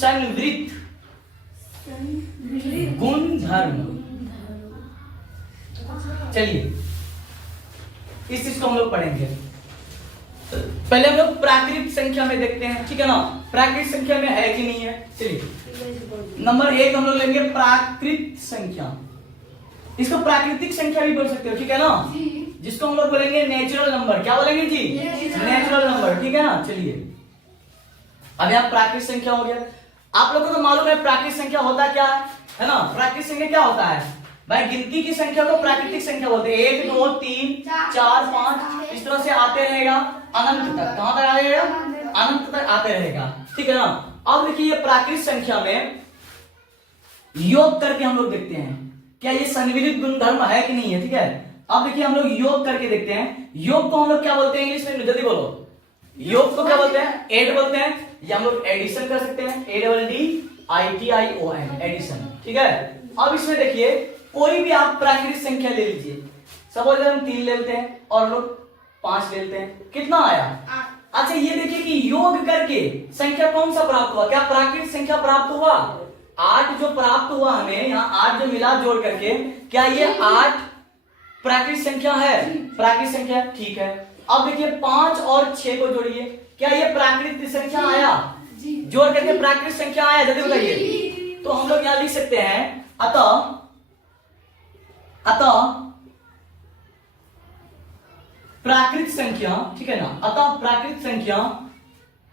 संवृत्त गुणधर्म। चलिए इस चीज को हम लोग पढ़ेंगे। पहले हम लोग प्राकृतिक संख्या में देखते हैं, ठीक है ना, प्राकृतिक संख्या में है कि नहीं है। चलिए नंबर 1 हम लोग लेंगे प्राकृतिक संख्या। इसको प्राकृतिक संख्या भी बोल सकते हो, ठीक है ना, जिसको हम लोग बोलेंगे नेचुरल नंबर। क्या बोलेंगे जी? नेचुरल नंबर, ठीक है ना। चलिए अब यहाँ प्राकृतिक संख्या हो गया। आप लोगों को तो मालूम है प्राकृतिक संख्या होता क्या है ना। प्राकृतिक संख्या क्या होता है भाई? गिनती की संख्या को प्राकृतिक संख्या बोलते हैं। 1 2 3 4 5 इस तरह से आते रहेगा अनंत तक। कहां तक आएगा? अनंत तक आते रहेगा, ठीक है ना। अब देखिए प्राकृतिक संख्या में योग करके हम लोग देखते हैं क्या ये संविलित गुणधर्म है कि नहीं है, ठीक है। अब देखिए हम लोग योग करके देखते हैं। योग को हम लोग क्या बोलते हैं इंग्लिश में? जल्दी बोलो। योग को क्या बोलते हैं? एड बोलते हैं, या हम लोग एडिशन कर सकते हैं। ADDITION, एडिशन, ठीक है। अब इसमें देखिए कोई भी आप प्राकृतिक संख्या ले लीजिए। सपोज हम 3 ले लेते हैं और हम लोग 5 ले लेते हैं। कितना आया? अच्छा ये देखिए कि योग करके संख्या कौन सा प्राप्त हुआ? क्या प्राकृतिक संख्या प्राप्त हुआ? 8 जो प्राप्त हुआ हमें, यहाँ 8 जो मिला जोड़ करके, क्या ये 8 प्राकृतिक संख्या है? प्राकृतिक संख्या, ठीक है। अब देखिए 5 और 6 को जोड़िए, क्या ये प्राकृतिक संख्या आया? जोड़ करके प्राकृतिक संख्या आया? जल्दी बताइए। तो हम लोग यहां लिख सकते हैं अतः प्राकृतिक संख्या, ठीक है ना। अतः प्राकृतिक संख्या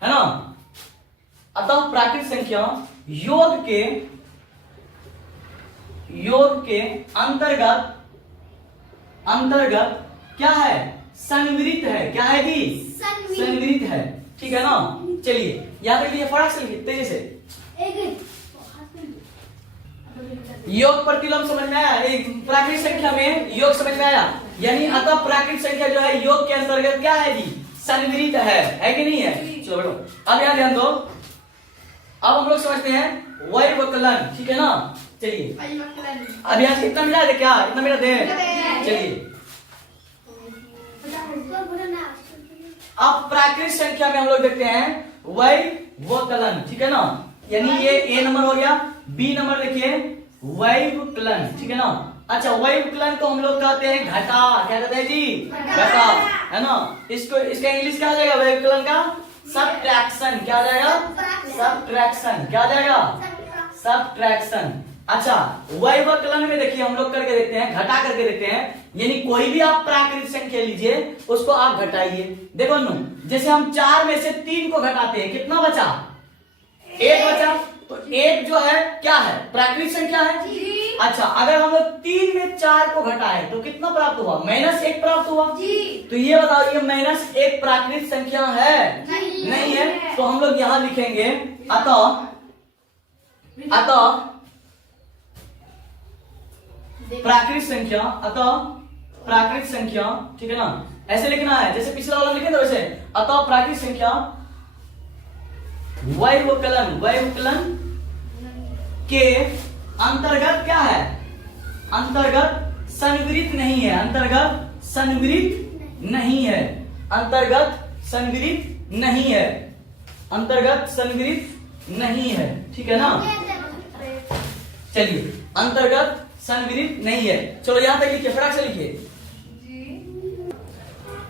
है ना, अतः प्राकृतिक संख्या योग के अंतर्गत क्या है? संवृत्त है। क्या है जी? संवृत्त है, ठीक है ना। चलिए याद रखिए, फटाक से लिखिए तेजी से। योग प्रतिलोम समझ में आया? प्राकृतिक संख्या में योग समझ में आया? यानी अतः प्राकृतिक संख्या जो है योग के अंतर्गत क्या है जी? संवृत्त है कि नहीं है। चलो बेटो अब यहाँ ध्यान दो। अब हम लोग समझते हैं वैवकलन, ठीक है ना। चलिए अब यहाँ से इतना मिला दे, क्या इतना मिला दे? चलिए अब प्राकृतिक संख्या में हम लोग देखते हैं वैवकलन, ठीक है ना। यानी ये A नंबर हो गया, B नंबर देखिए वैवकलन, ठीक है ना। अच्छा वैवकलन को हम लोग कहते हैं घटा। क्या कहते हैं जी? घटा, है ना। इसको इसका इंग्लिश क्या आ जाएगा वैवकलन का? सबट्रैक्शन। क्या आ जाएगा? सबट्रैक्शन। क्या आ जाएगा? सबट्रैक्शन। अच्छा वैवकलन में देखिए हम लोग करके देखते हैं, घटा करके देखते हैं। यानी कोई भी आप प्राकृतिक संख्या लीजिए, उसको आप घटाइए। देखो नु, जैसे हम 4 में से 3 को घटाते हैं, कितना बचा? 1 बचा। तो 1 जो है क्या है? प्राकृतिक संख्या है। अच्छा अगर हम लोग 3 में 4 को घटाए तो कितना प्राप्त हुआ? -1 प्राप्त हुआ। तो ये बताओ ये -1 प्राकृतिक संख्या है? नहीं है। तो हम लोग यहां लिखेंगे अतः प्राकृतिक संख्या, अतः प्राकृतिक संख्या, ठीक है ना। ऐसे लिखना है जैसे पिछला वाला लिखे थे वैसे। अतः प्राकृतिक संख्या वैवकलन के अंतर्गत क्या है? अंतर्गत संवृत्त नहीं है। अंतर्गत संवृत्त नहीं है। अंतर्गत संवृत्त नहीं है। अंतर्गत संवृत्त नहीं है, ठीक है ना। चलिए अंतर्गत संवृत्त नहीं है। चलो यहां तक लिखिए, फटाक से लिखिए।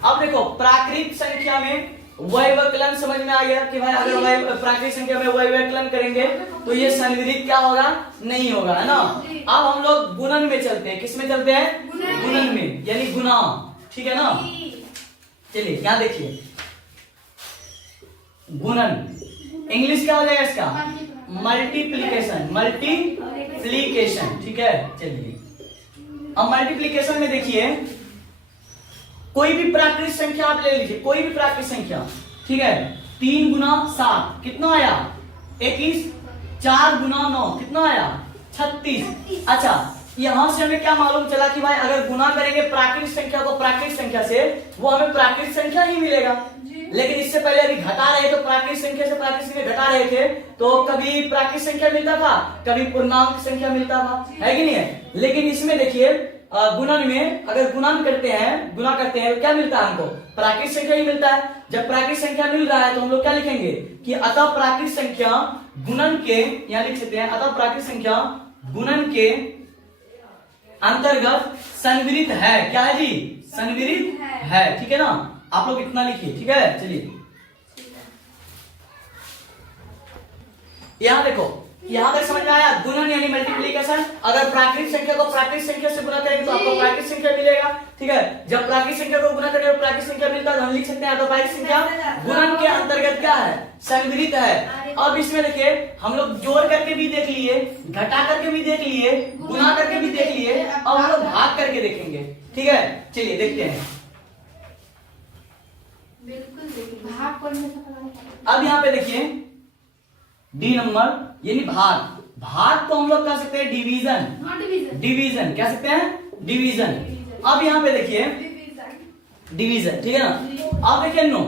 अब देखो प्राकृतिक संख्या में वैवकलन समझ में आ गया कि भाई अगर प्राकृतिक संख्या में वैवकलन करेंगे तो ये संवृत्त क्या होगा? नहीं होगा, है ना। अब हम लोग गुणन में चलते हैं। किस में चलते हैं? गुणन में, यानी गुना, ठीक है ना। चलिए यहां देखिए गुणन इंग्लिश क्या हो जाएगा इसका? मल्टीप्लीकेशन। मल्टीप्लीकेशन, ठीक है। चलिए अब मल्टीप्लीकेशन में देखिए कोई भी प्राकृतिक संख्या आप ले लीजिए, कोई भी प्राकृतिक संख्या, ठीक है। 3 गुना 7 कितना आया? 21। 4 गुना 9 कितना आया? 36। अच्छा यहां से हमें क्या मालूम चला कि भाई अगर गुना करेंगे प्राकृतिक संख्या को प्राकृतिक संख्या से, वो हमें प्राकृतिक संख्या ही मिलेगा। लेकिन इससे पहले अभी घटा रहे तो प्राकृतिक संख्या से प्राकृतिक संख्या घटा रहे थे, तो कभी प्राकृतिक संख्या मिलता था, कभी पूर्णांक संख्या मिलता था, है कि नहीं है। लेकिन इसमें देखिए गुणन में अगर गुणन करते हैं, गुना करते हैं तो क्या मिलता है हमको? प्राकृत संख्या ही मिलता है। जब प्राकृत संख्या मिल रहा है तो हम लोग क्या लिखेंगे कि अतः प्राकृत संख्या गुणन के, यहां लिख सकते हैं अतः प्राकृत संख्या गुणन के अंतर्गत संवृत है। क्या है जी? संवृत है। ठीक है ना, आप लोग इतना लिखिए। ठीक है, चलिए यहां देखो, यहां तक समझ में आया? गुणन यानी मल्टीप्लिकेशन। अगर प्राकृत संख्या को प्राकृत संख्या से गुणा करेंगे तो आपको प्राकृत संख्या मिलेगा। ठीक है, जब प्राकृत संख्या को गुणा करेंगे तो प्राकृत संख्या मिलता है, तो हम लिख सकते हैं तो प्राकृत संख्या गुणन के अंतर्गत क्या है? संवृत है। अब इसमें देखिए हम लोग जोड़ करके भी देख लिए, घटा करके भी देख लिए, गुणा करके भी देख लिए, अब हम लोग भाग करके देखेंगे। ठीक है, चलिए देखते हैं। अब यहाँ पे देखिए डी नंबर यानी भाग। भाग तो हम लोग कह सकते हैं डिवीजन। डिवीजन कह सकते हैं, डिवीजन। अब यहाँ पे देखिए डिवीजन। ठीक है ना, अब देखिए नो,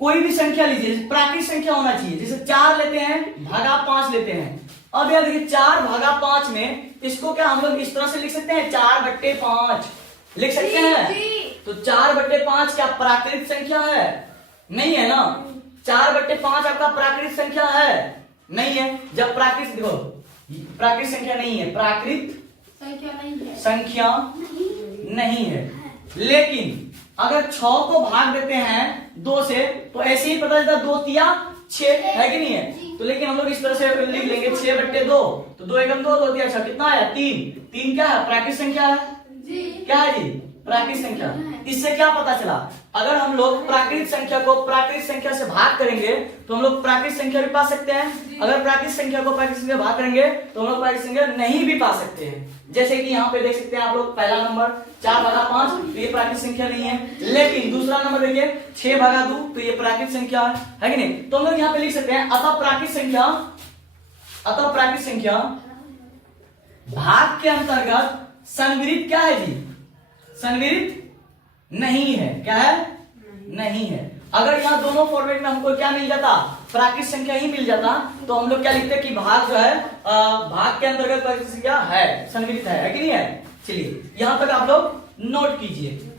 कोई भी संख्या लीजिए, प्राकृत संख्या होना चाहिए। जैसे 4 लेते हैं भागा 5 लेते हैं। अब यार देखिए 4 भागा 5 में इसको क्या हम लोग इस तरह से लिख सकते हैं? 4/5 लिख सकते हैं। तो 4/5 क्या प्राकृत संख्या है? नहीं है ना। 4/5 आपका प्राकृत संख्या है? नहीं है। जब प्राकृत, देखो प्राकृत संख्या नहीं है, प्राकृत संख्या नहीं है। लेकिन अगर 6 को भाग देते हैं 2 से तो ऐसे ही पता चलता 2 तिया 6 है कि नहीं है? तो लेकिन हम लोग इस तरह से लिख लेंगे 6/2, तो 2 एकम 2, 2 तिया 6, कितना आया? 3। 3 क्या है? प्राकृत संख्या है। क्या है जी? प्राकृत संख्या। इससे क्या पता चला? अगर हम लोग प्राकृत संख्या को प्राकृत संख्या से भाग करेंगे तो हम लोग प्राकृत संख्या भी पा सकते हैं। अगर प्राकृत संख्या को प्राकृत संख्या भाग करेंगे तो हम लोग प्राकृत संख्या नहीं भी पा सकते हैं। जैसे कि यहाँ पे देख सकते हैं आप लोग, पहला नंबर 4/5 तो ये प्राकृत संख्या नहीं है। लेकिन दूसरा नंबर देखिए 6/2 तो ये प्राकृत संख्या है कि नहीं? तो हम लोग यहाँ पे लिख सकते हैं अतः प्राकृत संख्या, अतः प्राकृत संख्या भाग के अंतर्गत संवृत क्या है जी? संवृत नहीं है। क्या है? नहीं है। अगर यहाँ दोनों फॉर्मेट में हमको क्या मिल जाता? प्राकृत संख्या ही मिल जाता, तो हम लोग क्या लिखते कि भाग जो है भाग के अंतर्गत प्राकृत संख्या है, संवृत है कि नहीं है? चलिए यहां तक आप लोग नोट कीजिए।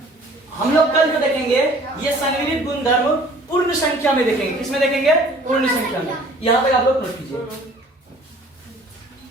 हम लोग कल जो देखेंगे ये संवृत गुणधर्म पूर्ण संख्या में देखेंगे। किसमें देखेंगे? पूर्ण संख्या में। यहां तक आप लोग नोट कीजिए।